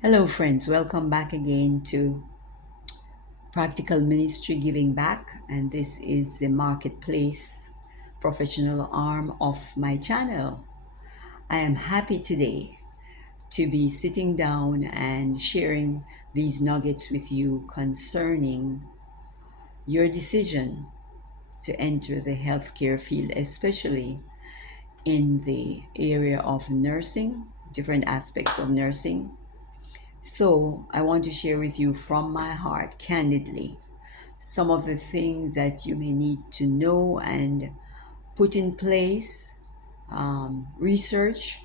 Hello, friends. Welcome back again to Practical Ministry Giving Back. And this is the marketplace professional arm of my channel. I am happy today to be sitting down and sharing these nuggets with you concerning your decision to enter the healthcare field, especially in the area of nursing, different aspects of nursing. So, I want to share with you from my heart, candidly, some of the things that you may need to know and put in place, research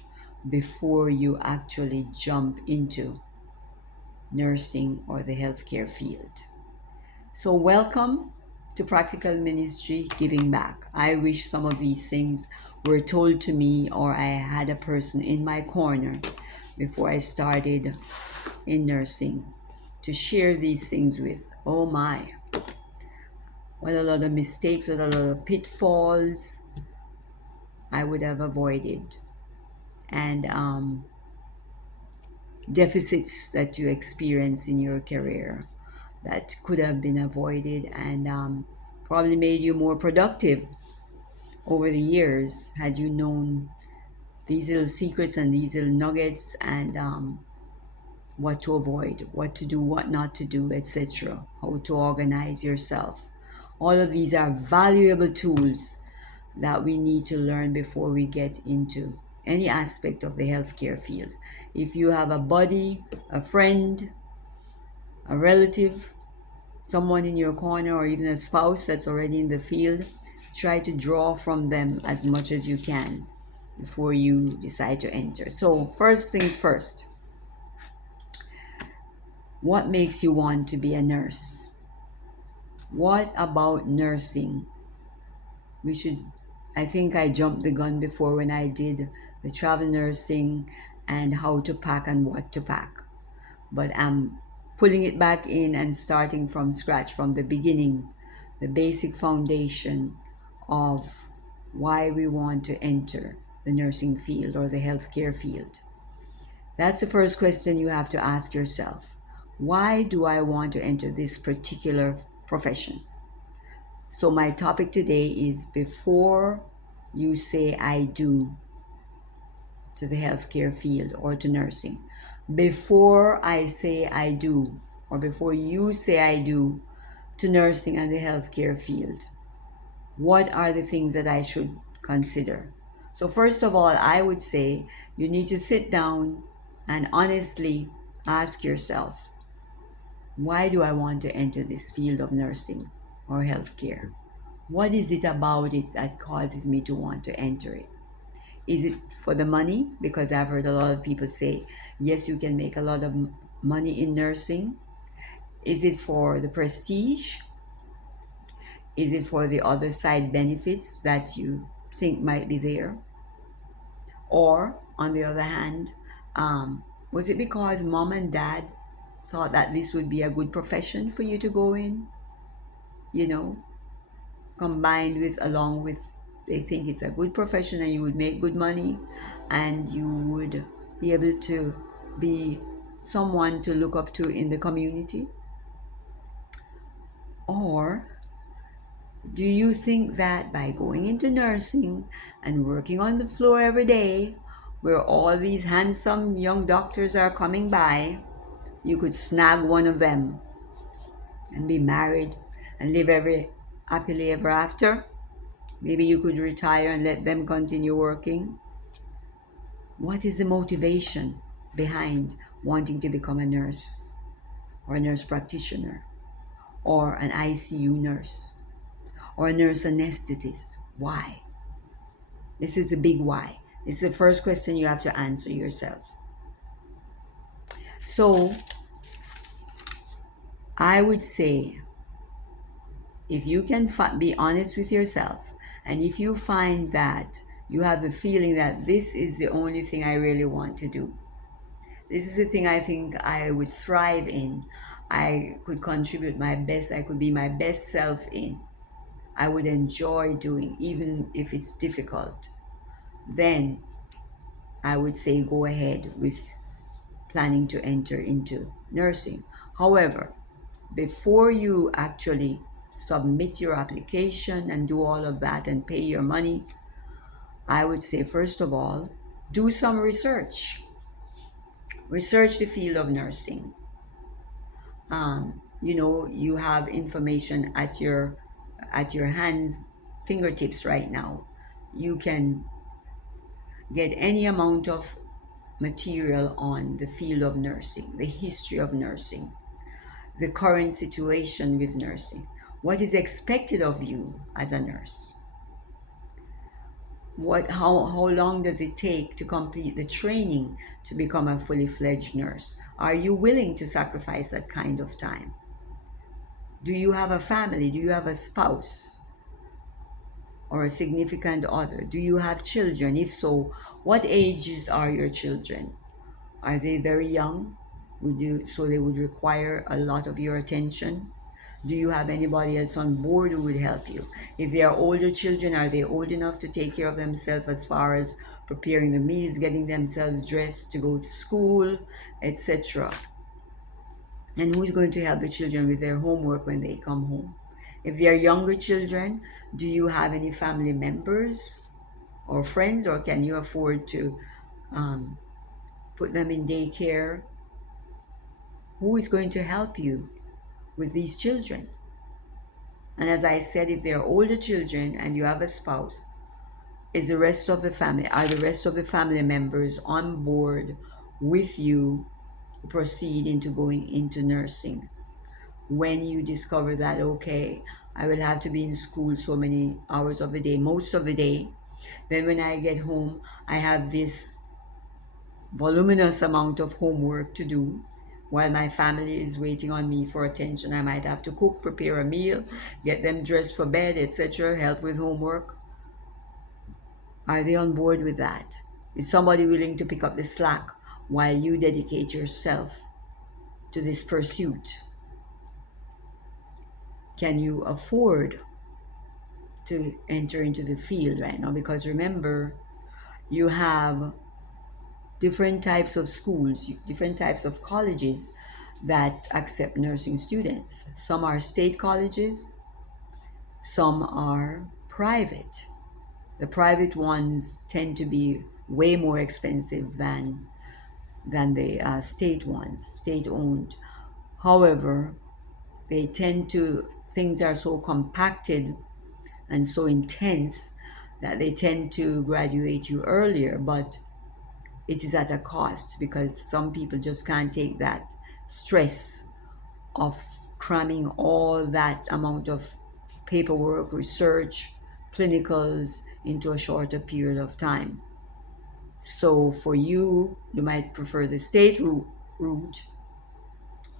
before you actually jump into nursing or the healthcare field. So, welcome to Practical Ministry Giving Back. I wish some of these things were told to me or I had a person in my corner before I started in nursing to share these things with. Oh my, what a lot of mistakes, what a lot of pitfalls I would have avoided, and deficits that you experience in your career that could have been avoided and probably made you more productive over the years had you known these little secrets and these little nuggets and what to avoid, what to do, what not to do, etc., how to organize yourself. All of these are valuable tools that we need to learn before we get into any aspect of the healthcare field. If you have a buddy, a friend, a relative, someone in your corner, or even a spouse that's already in the field, try to draw from them as much as you can before you decide to enter. So, first things first, what makes you want to be a nurse? What about nursing? We should, I think I jumped the gun before when I did the travel nursing and how to pack and what to pack. But I'm pulling it back in and starting from scratch, from the beginning, the basic foundation of why we want to enter the nursing field or the healthcare field. That's the first question you have to ask yourself. Why do I want to enter this particular profession? So, my topic today is before you say I do to the healthcare field or to nursing. Before I say I do, or before you say I do to nursing and the healthcare field, what are the things that I should consider? So, first of all, I would say you need to sit down and honestly ask yourself, why do I want to enter this field of nursing or healthcare? What is it about it that causes me to want to enter it? Is it for the money? Because I've heard a lot of people say, yes, you can make a lot of money in nursing. Is it for the prestige? Is it for the other side benefits that you think might be there? Or, on the other hand, was it because mom and dad thought that this would be a good profession for you to go in? You know, combined with, along with, they think it's a good profession and you would make good money and you would be able to be someone to look up to in the community? Or do you think that by going into nursing and working on the floor every day, where all these handsome young doctors are coming by, you could snag one of them and be married and live every happily ever after? Maybe you could retire and let them continue working. What is the motivation behind wanting to become a nurse or a nurse practitioner or an ICU nurse or a nurse anesthetist? Why? This is a big why. This is the first question you have to answer yourself. So, I would say if you can be honest with yourself, and if you find that you have the feeling that this is the only thing I really want to do, this is the thing I think I would thrive in, I could contribute my best, I could be my best self in, I would enjoy doing, even if it's difficult, then I would say go ahead with planning to enter into nursing. However, before you actually submit your application and do all of that and pay your money, I would say, first of all, do some research. Research the field of nursing. You have information at your hands fingertips right now. You can get any amount of material on the field of nursing, the history of nursing, the current situation with nursing, what is expected of you as a nurse, how long does it take to complete the training to become a fully fledged nurse. Are you willing to sacrifice that kind of time? Do you have a family? Do you have a spouse or a significant other? Do you have children? If so, what ages are your children? Are they very young? So they would require a lot of your attention? Do you have anybody else on board who would help you? If they are older children, are they old enough to take care of themselves as far as preparing the meals, getting themselves dressed to go to school, etc.? And who's going to help the children with their homework when they come home? If they are younger children, do you have any family members or friends, or can you afford to um, put them in daycare? Who is going to help you with these children? And as I said, if they're older children and you have a spouse, are the rest of the family members on board with you to proceed into going into nursing? When you discover that, okay, I will have to be in school so many hours of the day, most of the day, then when I get home, I have this voluminous amount of homework to do while my family is waiting on me for attention. I might have to cook, prepare a meal, get them dressed for bed, etc., help with homework. Are they on board with that? Is somebody willing to pick up the slack while you dedicate yourself to this pursuit? Can you afford to enter into the field right now? Because remember, you have different types of schools, different types of colleges that accept nursing students. Some are state colleges, some are private. The private ones tend to be way more expensive than the state ones, state owned. However, things are so compacted and so intense that they tend to graduate you earlier, but it is at a cost because some people just can't take that stress of cramming all that amount of paperwork, research, clinicals into a shorter period of time. So for you, you might prefer the state route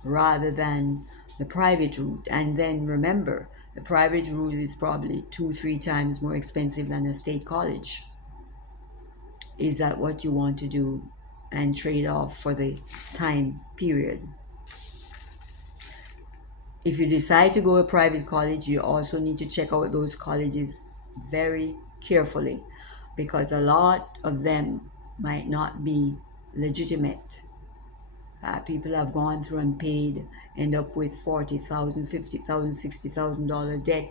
rather than the private route. And then remember, the private route is probably 2, 3 times more expensive than a state college. Is that what you want to do and trade off for the time period? If you decide to go to private college, you also need to check out those colleges very carefully because a lot of them might not be legitimate. People have gone through and paid, end up with $40,000, $50,000, $60,000 debt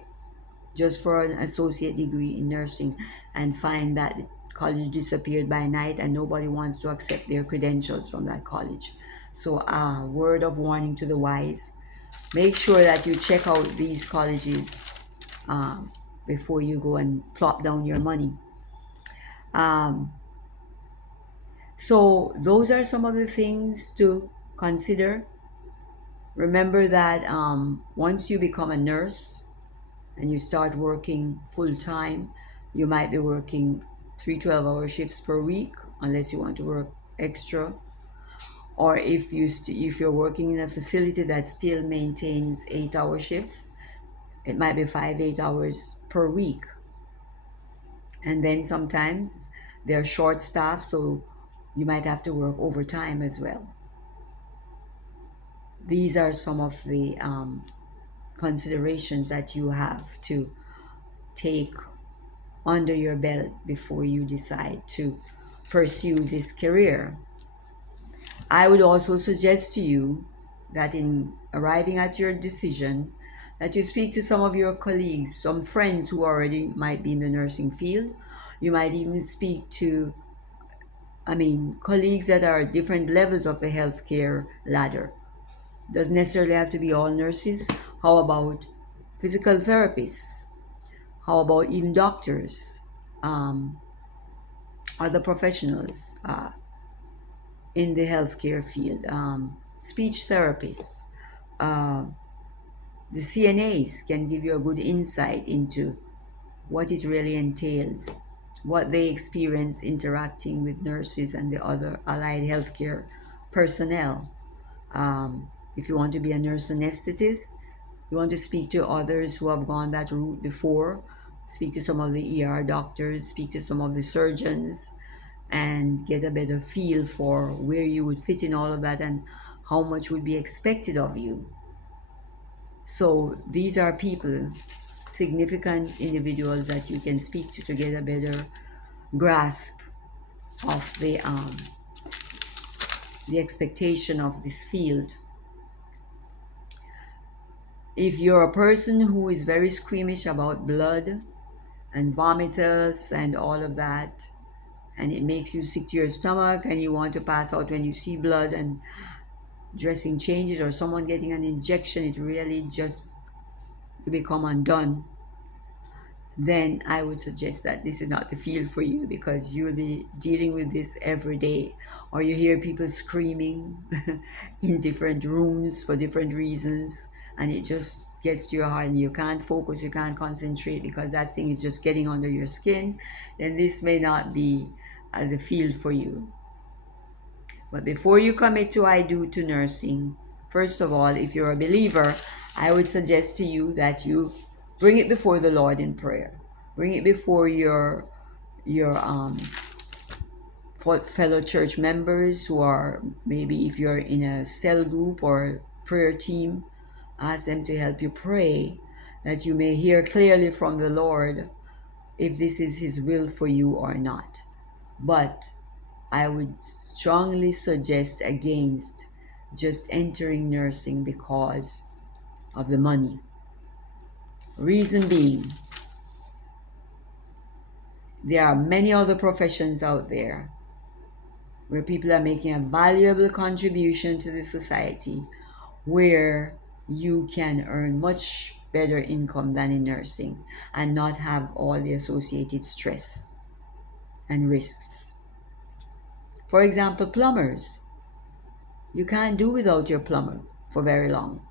just for an associate degree in nursing and find that the college disappeared by night and nobody wants to accept their credentials from that college. So, word of warning to the wise, make sure that you check out these colleges before you go and plop down your money. Um, so, those are some of the things to consider. Remember that once you become a nurse, and you start working full time, you might be working 3 12-hour shifts per week, unless you want to work extra. Or if you're working in a facility that still maintains 8-hour shifts, it might be 5 8 hours per week. And then sometimes they're short staffed, so you might have to work overtime as well. These are some of the considerations that you have to take under your belt before you decide to pursue this career. I would also suggest to you that in arriving at your decision, that you speak to some of your colleagues, some friends who already might be in the nursing field. You might even speak to, colleagues that are at different levels of the healthcare ladder. Doesn't necessarily have to be all nurses. How about physical therapists? How about even doctors, um, other professionals in the healthcare field, speech therapists, uh, the CNAs can give you a good insight into what it really entails, what they experience interacting with nurses and the other allied healthcare personnel. If you want to be a nurse anesthetist, you want to speak to others who have gone that route before, speak to some of the ER doctors, speak to some of the surgeons, and get a better feel for where you would fit in all of that and how much would be expected of you. So these are people, significant individuals that you can speak to get a better grasp of the expectation of this field. If you're a person who is very squeamish about blood and vomitous and all of that, and it makes you sick to your stomach and you want to pass out when you see blood and dressing changes or someone getting an injection, it really just you become undone, then I would suggest that this is not the field for you because you'll be dealing with this every day. Or you hear people screaming in different rooms for different reasons, and it just gets to your heart and you can't focus, you can't concentrate because that thing is just getting under your skin. Then this may not be the field for you. But before you commit to I do to nursing, first of all, if you're a believer, I would suggest to you that you bring it before the Lord in prayer. Bring it before your fellow church members who are, maybe if you're in a cell group or prayer team, ask them to help you pray that you may hear clearly from the Lord if this is His will for you or not. But I would strongly suggest against just entering nursing because of the money. Reason being, there are many other professions out there where people are making a valuable contribution to the society where you can earn much better income than in nursing and not have all the associated stress and risks. For example, plumbers. You can't do without your plumber for very long.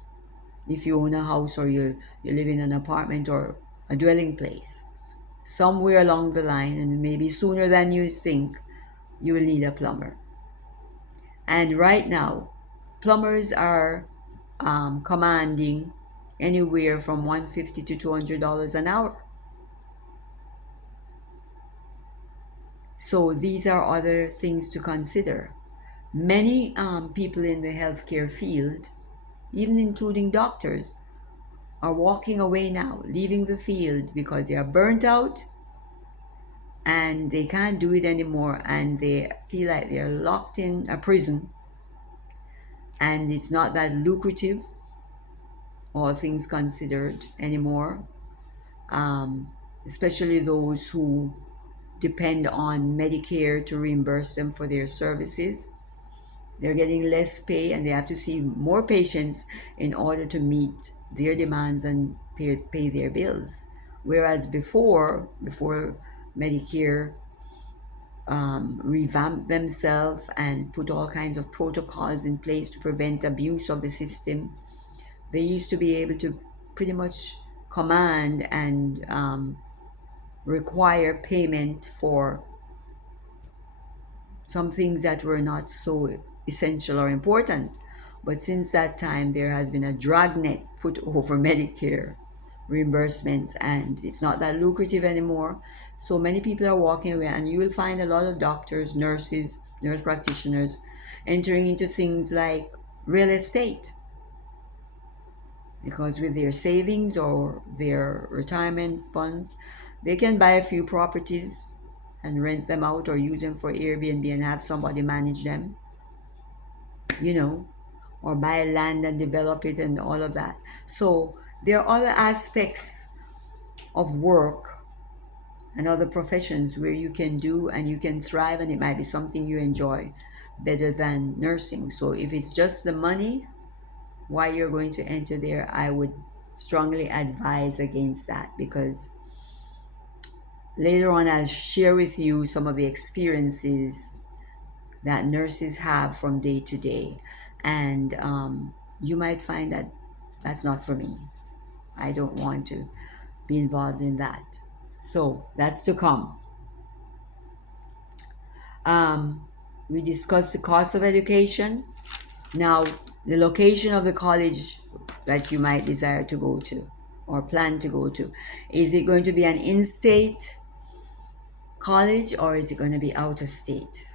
If you own a house or you live in an apartment or a dwelling place, somewhere along the line, and maybe sooner than you think, you will need a plumber. And right now, plumbers are commanding anywhere from $150 to $200 an hour. So these are other things to consider. Many people in the healthcare field, even including doctors, are walking away now, leaving the field because they are burnt out and they can't do it anymore and they feel like they're locked in a prison and it's not that lucrative, all things considered, anymore. Especially those who depend on Medicare to reimburse them for their services. They're getting less pay and they have to see more patients in order to meet their demands and pay their bills. Whereas before Medicare revamped themselves and put all kinds of protocols in place to prevent abuse of the system, they used to be able to pretty much command and require payment for some things that were not so essential or important. But since that time, there has been a dragnet put over Medicare reimbursements, and it's not that lucrative anymore. So many people are walking away, and you will find a lot of doctors, nurses, nurse practitioners entering into things like real estate. Because with their savings or their retirement funds, they can buy a few properties and rent them out or use them for Airbnb and have somebody manage them. you know, or buy land and develop it and all of that. So there are other aspects of work and other professions where you can do and you can thrive, and it might be something you enjoy better than nursing. So if it's just the money, why you're going to enter there, I would strongly advise against that, because later on I'll share with you some of the experiences that nurses have from day to day, and you might find that that's not for me. I don't want to be involved in that. So that's to come. um, we discussed the cost of education. Now, the location of the college that you might desire to go to or plan to go to, is it going to be an in-state college or is it going to be out of state?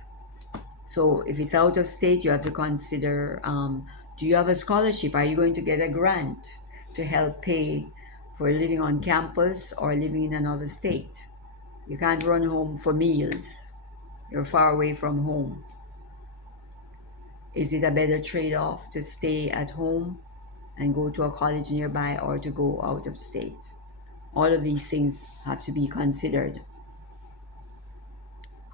So if it's out of state, you have to consider, do you have a scholarship? Are you going to get a grant to help pay for living on campus or living in another state? You can't run home for meals. You're far away from home. Is it a better trade-off to stay at home and go to a college nearby or to go out of state? All of these things have to be considered.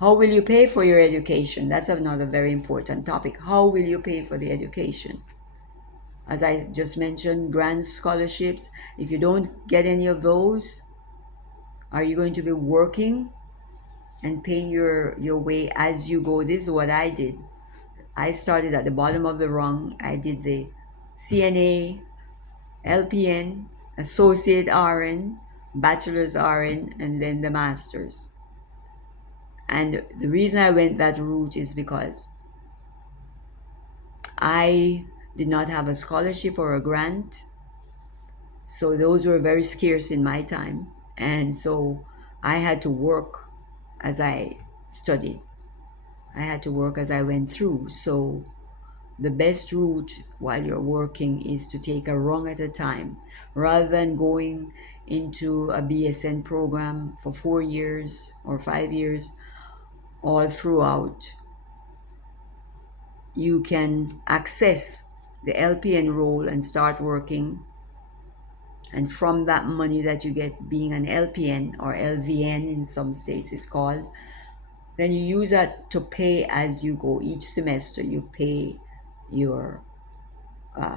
How will you pay for your education? That's another very important topic. How will you pay for the education? As I just mentioned, grant scholarships. If you don't get any of those, are you going to be working and paying your way as you go? This is what I did. I started at the bottom of the rung. I did the CNA, LPN, Associate RN, Bachelor's RN, and then the Master's. And the reason I went that route is because I did not have a scholarship or a grant. So those were very scarce in my time. And so I had to work as I studied. I had to work as I went through. So the best route while you're working is to take a rung at a time rather than going into a BSN program for 4 years or 5 years all throughout. You can access the LPN role and start working, and from that money that you get being an LPN or LVN in some states is called, then you use that to pay as you go. Each semester you pay your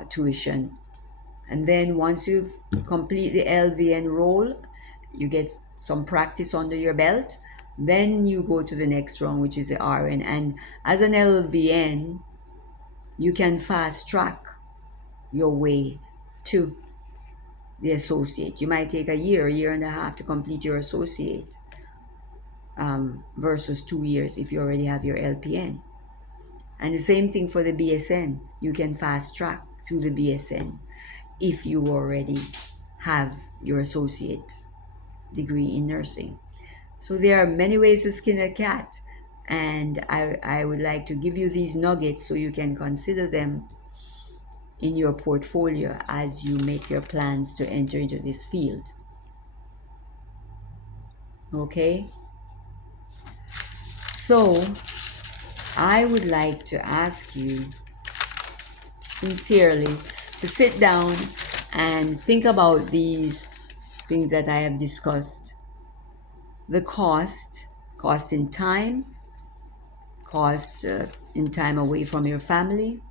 tuition, and then once you complete the LVN role, you get some practice under your belt, then you go to the next round, which is the RN. And as an LVN, you can fast track your way to the associate. You might take a year and a half to complete your associate, versus 2 years if you already have your LPN. And the same thing for the BSN. You can fast track through the BSN if you already have your associate degree in nursing. So there are many ways to skin a cat, and I would like to give you these nuggets so you can consider them in your portfolio as you make your plans to enter into this field. Okay? So I would like to ask you sincerely to sit down and think about these things that I have discussed. The cost in time, cost in time away from your family.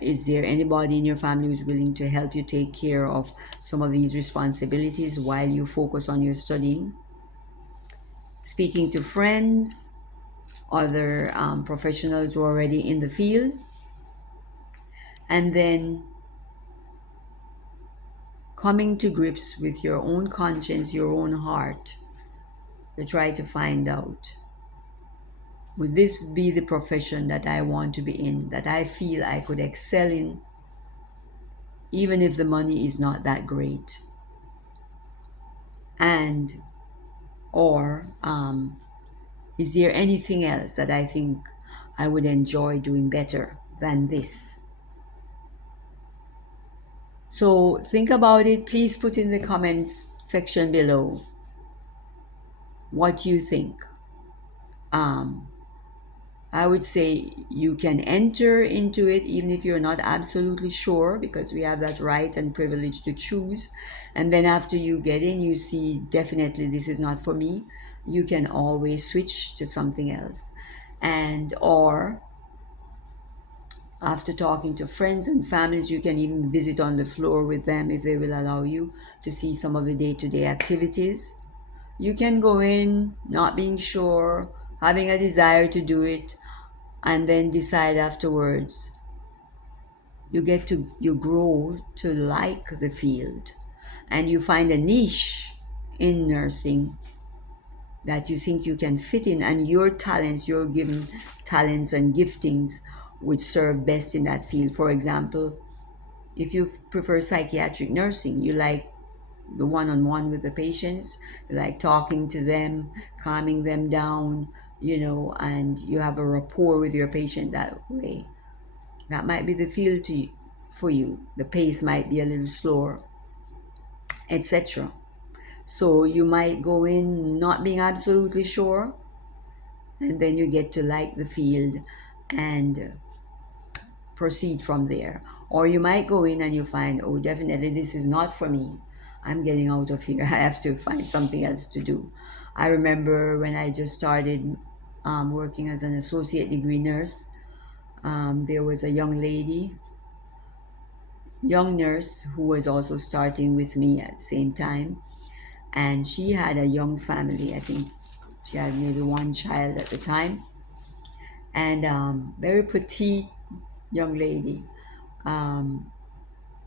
Is there anybody in your family who's willing to help you take care of some of these responsibilities while you focus on your studying? Speaking to friends, other professionals who are already in the field, and then coming to grips with your own conscience, your own heart, to try to find out, would this be the profession that I want to be in, that I feel I could excel in, even if the money is not that great? And, or is there anything else that I think I would enjoy doing better than this? So think about it. Please put in the comments section below what you think. I would say you can enter into it even if you're not absolutely sure, because we have that right and privilege to choose. And then after you get in, you see definitely this is not for me. You can always switch to something else. And or after talking to friends and families, you can even visit on the floor with them if they will allow you to see some of the day to day activities. You can go in not being sure, having a desire to do it, and then decide afterwards. You grow to like the field, and you find a niche in nursing that you think you can fit in, and your talents, your given talents and giftings would serve best in that field. For example, if you prefer psychiatric nursing, you like the one-on-one with the patients, you like talking to them, calming them down, and you have a rapport with your patient that way. That might be the field for you. The pace might be a little slower, etc. So you might go in not being absolutely sure, and then you get to like the field and proceed from there. Or you might go in and you find, oh, definitely this is not for me. I'm getting out of here. I have to find something else to do. I remember when I just started working as an associate degree nurse, there was a young nurse who was also starting with me at the same time. And she had a young family. I think she had maybe one child at the time. And very petite young lady. Um,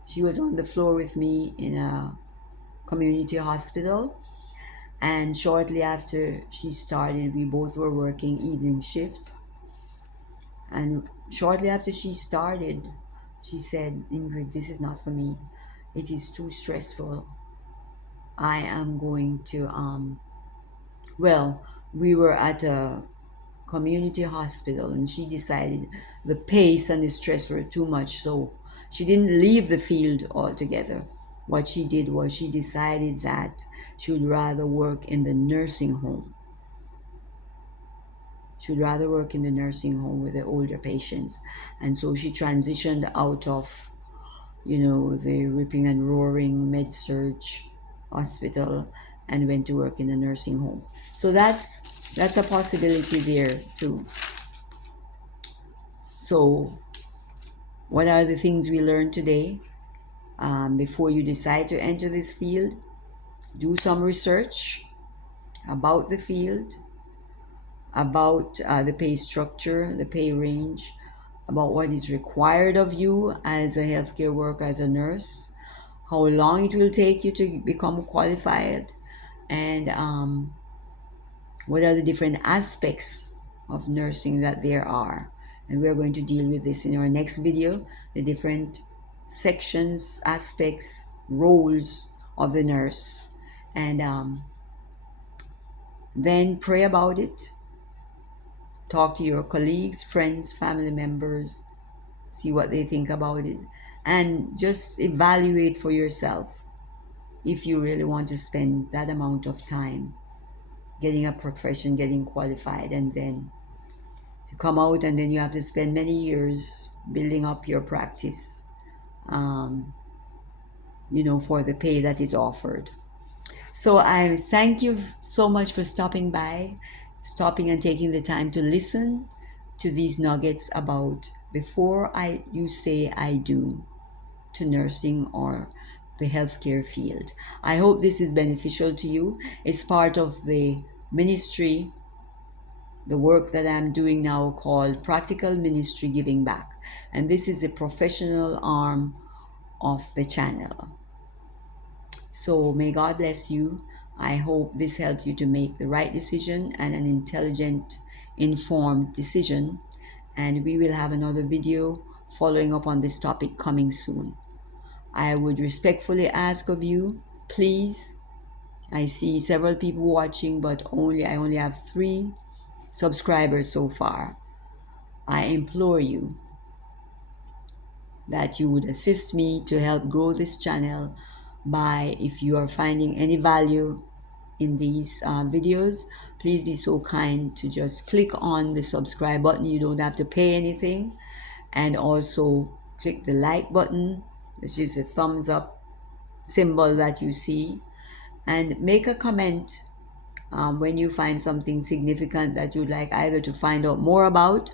she was on the floor with me in a community hospital. And shortly after she started, we both were working evening shift. And shortly after she started, she said, Ingrid, this is not for me. It is too stressful. I am going to, well, we were at a community hospital and she decided the pace and the stress were too much. So she didn't leave the field altogether. What she did was she decided that she would rather work in the nursing home. She would rather work in the nursing home with the older patients. And so she transitioned out of, the ripping and roaring med surge hospital and went to work in a nursing home. So that's a possibility there too. So what are the things we learned today? Before you decide to enter this field, do some research about the field, about the pay structure, the pay range, about what is required of you as a healthcare worker, as a nurse, how long it will take you to become qualified, and what are the different aspects of nursing that there are. And we're going to deal with this in our next video, the different sections, aspects, roles of the nurse. And then pray about it. Talk to your colleagues, friends, family members, see what they think about it, and just evaluate for yourself if you really want to spend that amount of time getting a profession, getting qualified, and then to come out and then you have to spend many years building up your practice, um, for the pay that is offered. So I thank you so much for stopping and taking the time to listen to these nuggets about before you say I do to nursing or the healthcare field. I hope this is beneficial to you. It's part of the ministry, the work that I'm doing now called Practical Ministry Giving Back. And this is a professional arm of the channel. So may God bless you. I hope this helps you to make the right decision and an intelligent, informed decision. And we will have another video following up on this topic coming soon. I would respectfully ask of you, please, I see several people watching, but I only have 3 subscribers so far. I implore you that you would assist me to help grow this channel by, if you are finding any value in these videos, please be so kind to just click on the subscribe button. You don't have to pay anything. And also click the like button, which is the thumbs up symbol that you see. And make a comment when you find something significant that you'd like either to find out more about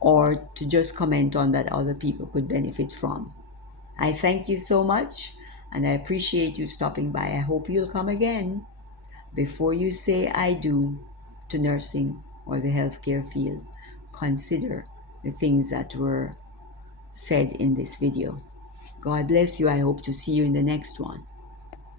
or to just comment on that other people could benefit from. I thank you so much and I appreciate you stopping by. I hope you'll come again. Before you say I do to nursing or the healthcare field, consider the things that were said in this video. God bless you. I hope to see you in the next one.